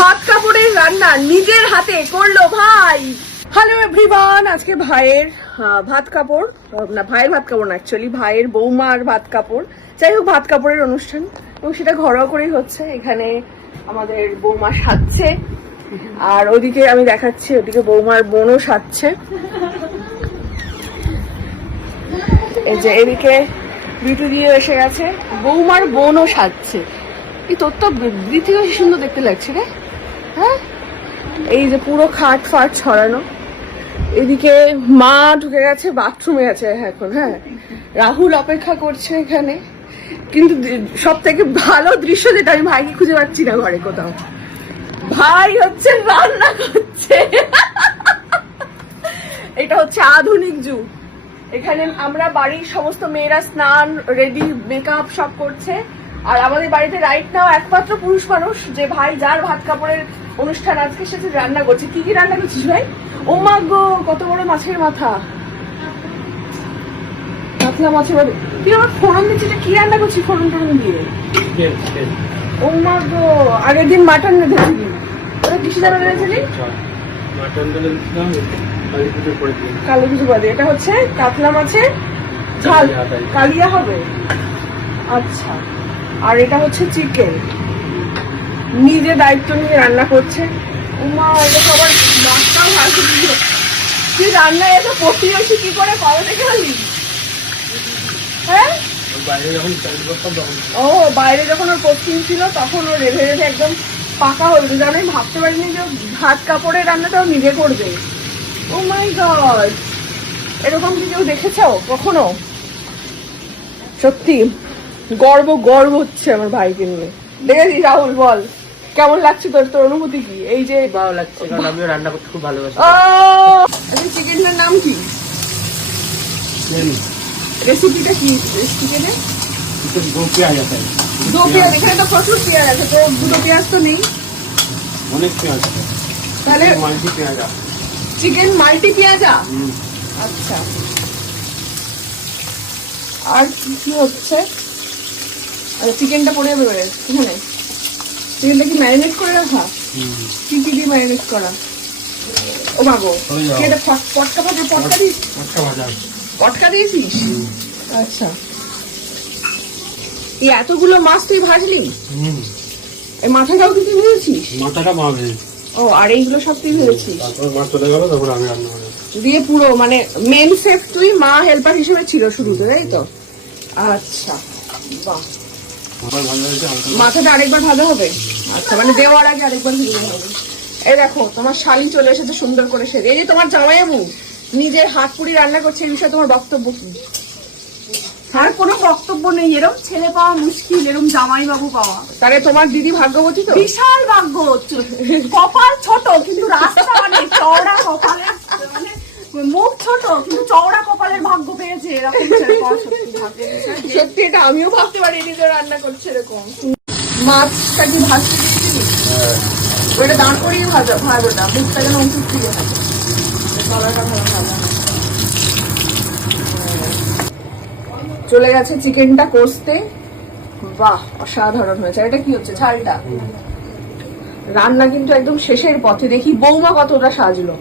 ভাত কাপড়ের রান্না নিজের হাতে করলো ভাই। হ্যালো এভরিওয়ান, আজকে ভাইয়ের ভাত কাপড় না, ভাইয়ের ভাত কাপড় না, অ্যাকচুয়ালি ভাইয়ের বৌমার ভাত কাপড়, যাই হোক ভাত কাপড়ের অনুষ্ঠান এবং সেটা ঘরোয়া করেই হচ্ছে। এখানে আমাদের বৌমা সাজছে আর ওদিকে আমি দেখাচ্ছি, ওদিকে বৌমার বোনও সাজছে। এই যে এদিকে বিউটি দিয়ে এসে গেছে, বৌমার বোনও সাজছে। এই তোর তো দিক থেকে সুন্দর দেখতে লাগছে রে। হ্যাঁ, এই যে পুরো খাট ফাট ছড়ানো। এদিকে মা ঢুকে গেছে, বাথরুমে আছে এখন। হ্যাঁ, রাহুল অপেক্ষা করছে এখানে। কিন্তু সব থেকে ভালো দৃশ্য যেটা, আমি ভাইকে খুঁজে পাচ্ছি না ঘরে কোথাও। ভাই হচ্ছে রান্না করছে। এটা হচ্ছে আধুনিক যুগ। এখানে আমরা বাড়ির সমস্ত মেয়েরা স্নান রেডি মেকআপ সব করছে, আর আমাদের বাড়িতে রাইট নাও একমাত্র পুরুষ মানুষ যে ভাই, যার ভাত কাপড়ের অনুষ্ঠান আজকে, সাথে রান্না করছে। কি কি রান্না করছিস ভাই? ও মা গো, কত বড় মাছের মাথা, কাতলা মাছের মাথা। তুই আমার ফোড়ন দিচ্ছিস, কি রান্না করছিস ফোড়ন টোড়ন দিয়ে? ও মা গো, আগের দিন মাটন রেঁধেছিলি, ওটা কিসে জানা রেঁধেছিলি? কালো কিছু বাদে। এটা হচ্ছে কাতলা মাছের ঝাল, কালিয়া হবে। আচ্ছা, আর এটা হচ্ছে চিকেন। নিজে দায়িত্ব নিয়ে রান্না করছে। উমা, এটা সবার মাছটাও ভালো দিল। তুই রান্না এত প্রতিবেশী কি করে কবে থেকে হলি? হ্যাঁ, ও বাইরে যখন ওর কোচিং ছিল তখন ও রেঁধে রেঁধে একদম পাকা হয়ে গেছে। আমি ভাবতে পারিনি যে ভাত কাপড়ের রান্নাটাও নিজে করবে। ও মাই গড, এরকম কি কেউ দেখেছো কখনো? সত্যি গর্ব গর্ব হচ্ছে আমার ভাইকে নিয়ে। দেখেছিস রাহুল, বল কেমন লাগছে তোর? তোর অনুভূতি কি? এই যে ভালো লাগছে, কারণ আমিও রান্না করতে খুব ভালোবাসি। চিকেনটার নাম কি? রেসিপিটা কি চিকেনের? দো পেঁয়াজ আছে, দো পেঁয়াজ। এখানে তো প্রচুর পেঁয়াজ আছে, তো দুটো পেঁয়াজ তো নেই। অনেক পেঁয়াজ আছে, তাহলে মাল্টি পেঁয়াজা চিকেন মাল্টি পেঁয়াজা। আচ্ছা, আর কি হচ্ছে? চিকেনটা পড়ে যাবে এখানে। চিকেনটা কি ম্যারিনেট করে রাখা? কি কি দিয়ে ম্যারিনেট করা? ও মাগো, এটা পটকা ভাজা, পটকা দিস, পটকা দিয়েছিস? আচ্ছা, এই এতগুলো মাছ তুই ভাজলি? এই মাথাটাও কি তুই ভেজেছিস? মাথাটা মা ভেজে। ও, আর এইগুলো সব তুই ভেজেছিস? তারপর মাছ চলে গেল, তারপর আমি রান্না করলাম দিয়ে পুরো মানে মেন শেফ তুই, মা হেল্পার হিসেবে ছিল শুরুতে, তাই তো? আচ্ছা, বাহ। মাথাটা আরেকবার ভালো হবে? আচ্ছা, মানে দেওয়ার আগে আরেকবার ভেজে হবে। এই দেখো, তোমার শালি চলে এসেছে সুন্দর করে সেরে। এই যে তোমার জামাইবাবু নিজের হাত পুড়ি রান্না করছে, এই বিষয়ে তোমার বক্তব্য কি? আর কোনো বক্তব্য নেই, এরকম ছেলে পাওয়া মুশকিল, এরকম জামাইবাবু পাওয়া। তাহলে তোমার দিদি ভাগ্যবতী তো? বিশাল ভাগ্য। কপাল ছোট কিন্তু রাস্তা অনেক চওড়া, কপালে মানে মুখ ছোট কিন্তু চওড়া কপালের ভাগ্য পেয়েছে, এরকম ছেলে পাওয়া সত্যি ভাগ্যের বিষয়। সত্যি এটা আমিও ভাবতে পারি নিজে রান্না করছে এরকম। মাছটা কি ভাজতে দিয়েছিলি? ওটা দাঁড় করিয়ে ভাজো, ওটা মুখটা যেন অংশুর থেকে থাকে, তলাটা ভালো ভাজা। চলে গেছে চিকেনটা কষতে। বাহ, অসাধারণ হয়েছে। এটা কি হচ্ছে? ঝালটা। রান্না কিন্তু একদম শেষের পথে। দেখি বৌমা কতটা সাজলো।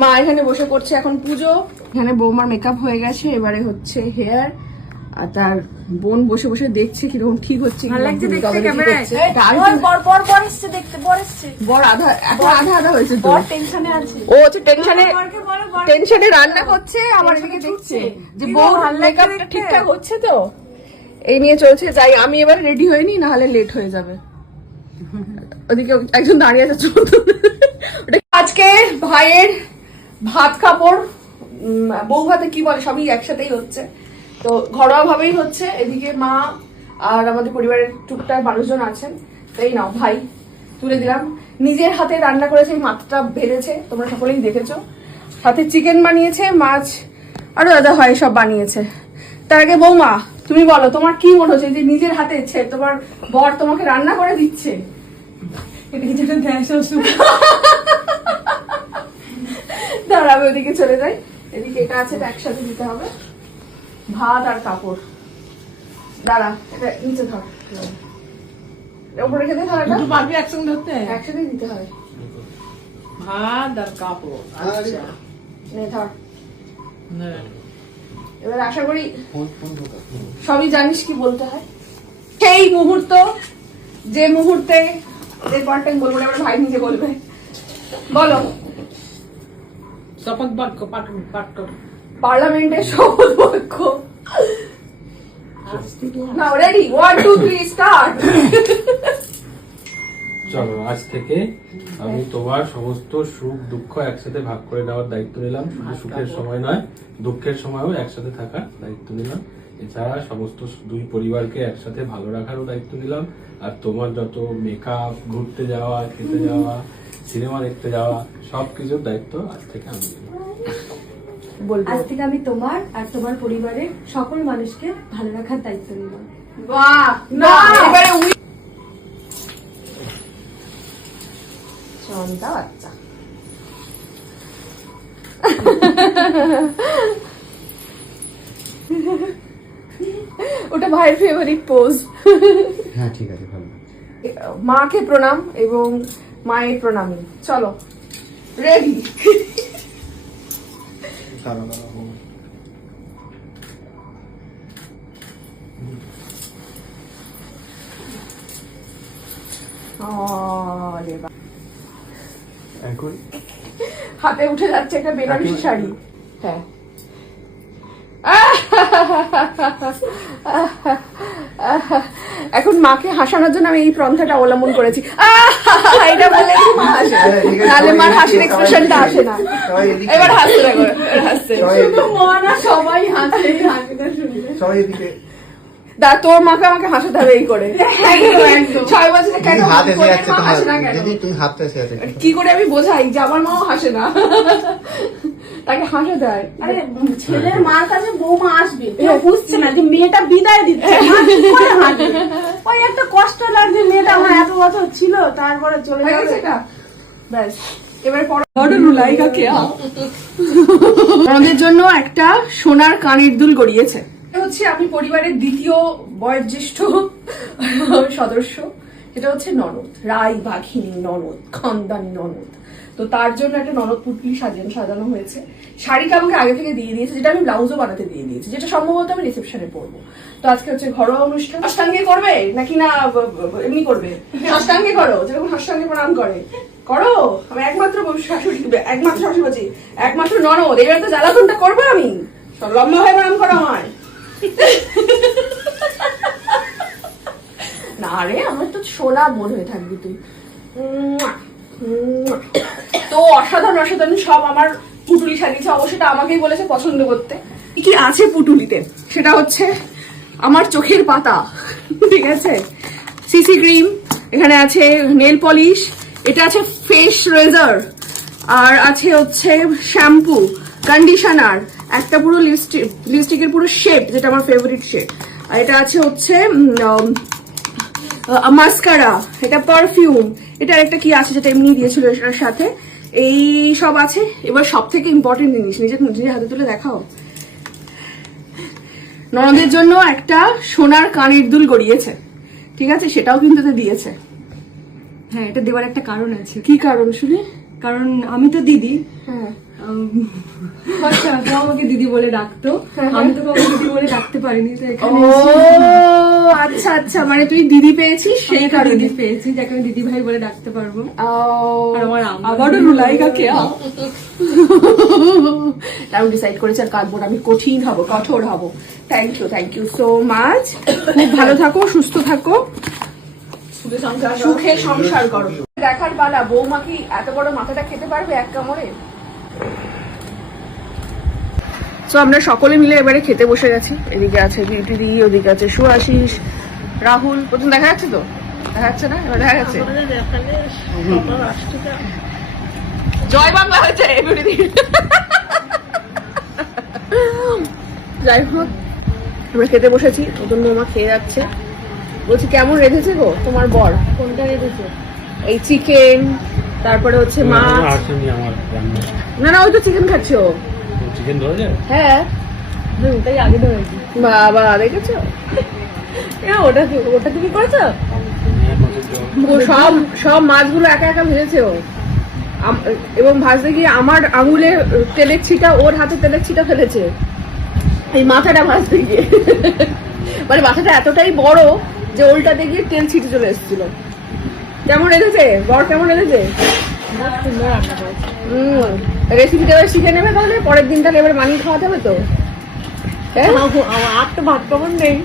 মা এখানে বসে করছে এখন পুজো। এখানে বৌমার মেকআপ হয়ে গেছে, এবারে হচ্ছে হেয়ার। আর তার বোন বসে বসে দেখছে কিরকম ঠিক হচ্ছে। ভালো লাগছে দেখতে ক্যামেরায়। বর আধা, এখন আধা আধা হয়েছে তো। টেনশনে আছে, ও হচ্ছে টেনশনে রান্না করছে, আমার এদিকে দেখছে যে বউ মেকআপটা ঠিকঠাক হচ্ছে তো, এই নিয়ে চলছে। যাই, আমি এবার রেডি হইনি, না হলে লেট হয়ে যাবে। ওদিকে একজন দাঁড়িয়ে আছে। আজকে ভাইয়ের ভাত কাপড়, বউ ভাতে কি বলে, সবই একসাথেই হচ্ছে। তো ঘরোয়া ভাবেই হচ্ছে। এদিকে মা আর আমাদের পরিবারের টুকটাক মানুষজন আছেন। তো এই নাও ভাই, তুলে দিলাম। নিজের হাতে রান্না করেছে, মাছটা ভেজেছে, তোমরা সকলেই দেখেছো। সাথে চিকেন বানিয়েছে, মাছ আরো দাদা হয় সব বানিয়েছে। তার আগে বৌমা, তুমি বলো তোমার কি মনে হচ্ছে যে নিজের হাতে তোমার বর তোমাকে রান্না করে দিচ্ছে? দাঁড়াবে, ওদিকে চলে যাই। এদিকে এটা আছে, এটা একসাথে দিতে হবে, ভাত আর কাপড়। দাঁড়া, এটা নিচে ধর। ওপরে খেতে হয় না, দুটো পারবি একসঙ্গে ধরতে? একসাথে দিতে হয়। ভাত আর কাপড়। আচ্ছা নে ধর। নে। এবার আশা করি সবই জানিস কি বলতে হয়। সেই মুহূর্ত, যে মুহূর্তে এরপরটা বলবো না, এবার ভাই নিজে বলবে। বলো। শপথ বাক্য পাঠ কর। পার্লামেন্টের শপথ বাক্য। নাও রেডি, 1 2 3 স্টার্ট। চলো, আজ থেকে আমি তোমার সমস্ত সুখ দুঃখ একসাথে ভাগ করে নেওয়ার দায়িত্ব নিলাম। শুধু সুখের সময় নয়, দুঃখের সময়ও একসাথে থাকার দায়িত্ব নিলাম। এছাড়া সমস্ত দুই পরিবারকে একসাথে ভালো রাখারও দায়িত্ব নিলাম। আর তোমার যত মেকআপ, ঘুরতে যাওয়া, খেতে যাওয়া, সিনেমা দেখতে যাওয়া, সবকিছুর দায়িত্ব আজ থেকে আমি নিলাম। আজ থেকে আমি তোমার আর তোমার পরিবারের সকল মানুষকে ভালো রাখার দায়িত্ব নিলাম। বাহ, না এবারে চন্তা বাচ্চা। ওটা ভাইয়ের ফেভারিট পোজ। হ্যাঁ ঠিক আছে, ভালো। মাকে প্রণাম এবং মায়ের প্রণামী। চলো রেডি। এখন হাতে উঠে যাচ্ছে একটা বেনারসি শাড়ি। হ্যাঁ, এখন মাকে হাসানোর জন্য আমি এই পন্থাটা অবলম্বন করেছি। এটা বললে মা হাসে, নাহলে মার হাসির এক্সপ্রেশনটা আসে না। এবার হাসতে লাগো, এবার হাসতে। শুধু মা না, সবাই হাসে এই হাসিটা শুনলে। সবাই এদিকে দা, তোর মাকে আমাকে হাসাতে হবে এই করে। 6 বছরে কেন হাত এসে বোনের যাচ্ছে মা তোমার, হাসে না কেন? দিদি তুমি হাতটা এসে যাচ্ছে। কি করে আমি বোঝাই যে আমার মাও হাসে না? তাকে হাসা দেয়। আরে ছেলের মার কাছে বৌমা আসবে, কেউ বুঝছে না যে মেয়েটা বিদায় দিচ্ছে, মা কি করে হাসবে? ওই একটা কষ্ট লাগছে, মেয়েটা আমার এত বছর ছিল, তারপরে চলে হয়ে যাবে। গেছে এটা? ব্যাস, এবারে পরে রুলাইকা কে আমাদের জন্য একটা সোনার কানের দুল গড়িয়েছে। এটা হচ্ছে আমি পরিবারের দ্বিতীয় বয়োজ্যেষ্ঠ সদস্য, এটা হচ্ছে ননদ, রায় বাঘিনী ননদ, খানদানি ননদ। তো তার জন্য একটা ননদ পুটলি সাজানো হয়েছে। শাড়িটা আমাকে আগে থেকে দিয়ে দিয়েছে, যেটা আমি ব্লাউজও বানাতে দিয়ে দিয়েছি, যেটা সম্ভবত আমি রিসেপশনে পরবো। তো আজকে হচ্ছে ঘরোয়া অনুষ্ঠান। অষ্টাঙ্গে করবে নাকি না এমনি করবে? অষ্টাঙ্গে করো, যেরকম অষ্টাঙ্গে প্রণাম করে করো। আমি একমাত্র শাশুড়ি, একমাত্র শাশুড়ি, একমাত্র ননদ, এবার তো জ্বালাতনটা করবো আমি। সব লম্বা হয়ে প্রণাম করো আমায়। না রে, আমার তো সোনা মন হয়ে থাকবি তুই। তো অসাধারণ অসাধারণ সব আমার পুটুলি সাজিয়েছে, অবশ্যই আমাকেই বলেছে পছন্দ করতে। কি আছে পুটুলিতে সেটা হচ্ছে আমার চোখের পাতা, ঠিক আছে, সিসি ক্রিম, এখানে আছে নেল পলিশ, এটা আছে ফেস রেজার, আর আছে হচ্ছে শ্যাম্পু, কন্ডিশনার, একটা পুরো লিপস্টিকের পুরো শেড, যেটা আমার ফেভারিট শেড, আর এটা আছে হচ্ছে মাস্কারা, এটা পারফিউম, এটা একটা কি আছে যেটা এমনি দিয়েছিল এটার সাথে, এই সব আছে। এবার সব থেকে ইম্পর্টেন্ট জিনিস, নিজের হাতে তুলে দেখাও। ননদের জন্য একটা সোনার কানের দুল গড়িয়েছে, ঠিক আছে, সেটাও কিন্তু দিয়েছে। হ্যাঁ, এটা দেওয়ার একটা কারণ আছে। কি কারণ শুনি? কারণ আমি তো দিদি, হ্যাঁ, কেউ আমাকে দিদি বলে ডাকতো, আমি তো কাউকে দিদি বলে ডাকতে পারিনি, তো ও এখানে আচ্ছা আচ্ছা, মানে তুই দিদি পেয়েছিস সেই সেই কারণে। দিদি পেয়েছি, যাকে আমি দিদি ভাই বলে ডাকতে পারবো। আর আমার আবারও রুলাইকা কে আমি ডিসাইড করেছি আর কাটবো না, আমি কঠোর হব। Thank you so much. খুব ভালো থাকো, সুস্থ থাকো, সুখে সংসার করো। দেখার পালা, বৌমা কি এত বড় মাথাটা খেতে পারবে এক কামড়ে? তো আমরা সকলে মিলে এবারে খেতে বসে গেছি। এদিকে আছে বিউটি, ওদিকে আছে সুআশিস, রাহুল। প্রথম দেখা যাচ্ছে তো? দেখা যাচ্ছে না? এবার দেখা যাচ্ছে। জয় বাংলা হয়েছে বিউটি। যাই হোক, আমরা খেতে বসেছি, নতুন বৌমা খেয়ে যাচ্ছে। বলছি কেমন রেঁধেছে গো তোমার বর? কোনটা রেখেছে? এই চিকেন, তারপরে হচ্ছে মাছ। আসেনি আমার রান্না। না ওই তো চিকেন খাচ্ছে ও। চিকেন ধরে যায়? হ্যাঁ, তাই আগে ধরেছি। বাবা দেখেছো? ওটা তুমি করেছো? ও সব সব মাছগুলো একা একা ভেজেছে ও এবং ভাজতে গিয়ে আমার আঙুলে তেলের ছিটা, ওর হাতে তেলের ছিটা ফেলেছে এই মাথাটা ভাজতে গিয়ে। মানে মাথাটা এতটাই বড় যে ওলটাতে গিয়ে তেল ছিটে চলে এসেছিল। কেমন রেখেছে বর, কেমন রেখেছে? রেসিপিটা এবার শিখে নেবে তাহলে, পরের দিন তাহলে এবার মানিয়ে খাওয়াতে হবে তো। হ্যাঁ আর তো ভাত কাপড় নেই,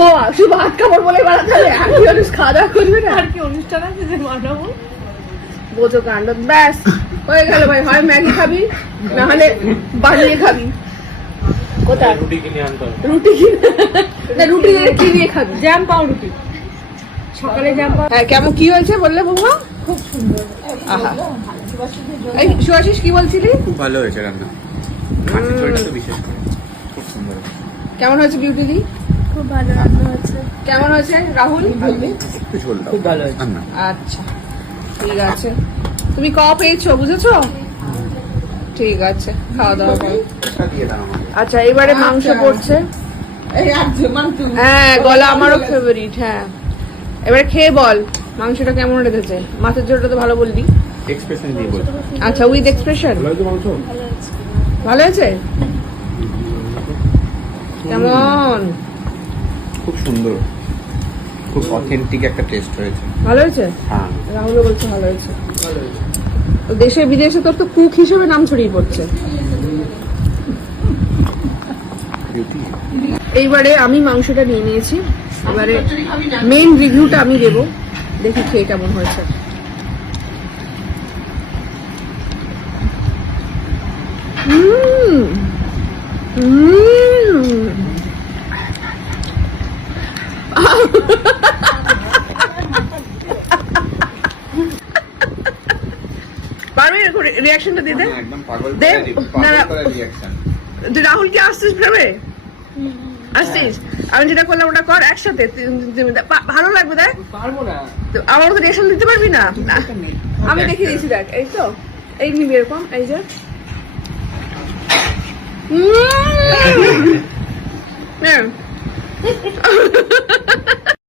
ও শুধু ভাত কাপড় বলে বেড়াতে হবে, আর কি মানুষ খাওয়া দাওয়া করবে না? আর কি অনুষ্ঠান আছে যে বানাবো? বোঝো কাণ্ড, ব্যাস হয়ে গেল ভাই। হয় ম্যাগি খাবি, না হলে বানিয়ে খাবি। কোথায় রুটি কিনে আনতে হবে। রুটি না, রুটি কি দিয়ে খাবি? জ্যাম পাউরুটি, সকালে জ্যাম পাউরুটি। হ্যাঁ, কেমন কি হয়েছে বললে বৌমা? খুব সুন্দর। আহা, এই সুয়াশিস কি বলছিলি? খুব ভালো হয়েছে রান্না, খাসির ঝোলটা তো বিশেষ করে খুব সুন্দর হয়েছে। কেমন হয়েছে বিউটি দি? খুব ভালো রান্না হয়েছে। কেমন হয়েছে রাহুল? একটু ঝোল দাও, খুব ভালো হয়েছে রান্না। আচ্ছা ঠিক আছে, তুমি ক পেয়েছো বুঝেছো? ঠিক আছে, খাওয়া দাওয়া করো। এটা দিয়ে দাও আমাকে। আচ্ছা এবারে মাংস পড়ছে। হ্যাঁ, গলা আমারও ফেভারিট। হ্যাঁ, এবারে খেয়ে বল মাংসটা কেমন রেখেছে। মাছের ঝোলটা তো ভালো বললি। এক্সপ্রেশন দিয়ে বল। আচ্ছা, উইথ এক্সপ্রেশন। ভালো হয়েছে মাংস? ভালো হয়েছে? কেমন? খুব সুন্দর, খুব অথেন্টিক একটা টেস্ট হয়েছে। ভালো হয়েছে? হ্যাঁ, রাহুলও বলছে ভালো হয়েছে। তো দেশে বিদেশে তোর তো কুক হিসেবে নাম ছড়িয়ে পড়ছে। বিউটি। এইবারে আমি মাংসটা নিয়ে নিয়েছি, এবারে মেইন রিভিউটা আমি দেবো, দেখি খেয়ে কেমন হয়েছে। পারবি রিয়াকশনটা দিতে? একদম পাগল দে, করে না, না। পাগল করে রিঅ্যাকশন। তুই রাহুল কি আসছিস ফেরবে? আসছিস? আমি যেটা করলাম ওটা কর একসাথে, ভালো লাগবে দেখ। পারবো না। তো আমার তো রিয়াকশন দিতে পারবি না? না, আমি দেখিয়ে দিয়েছি দেখ, এই তো এই নিবি এরকম, এই যে হ্যাঁ।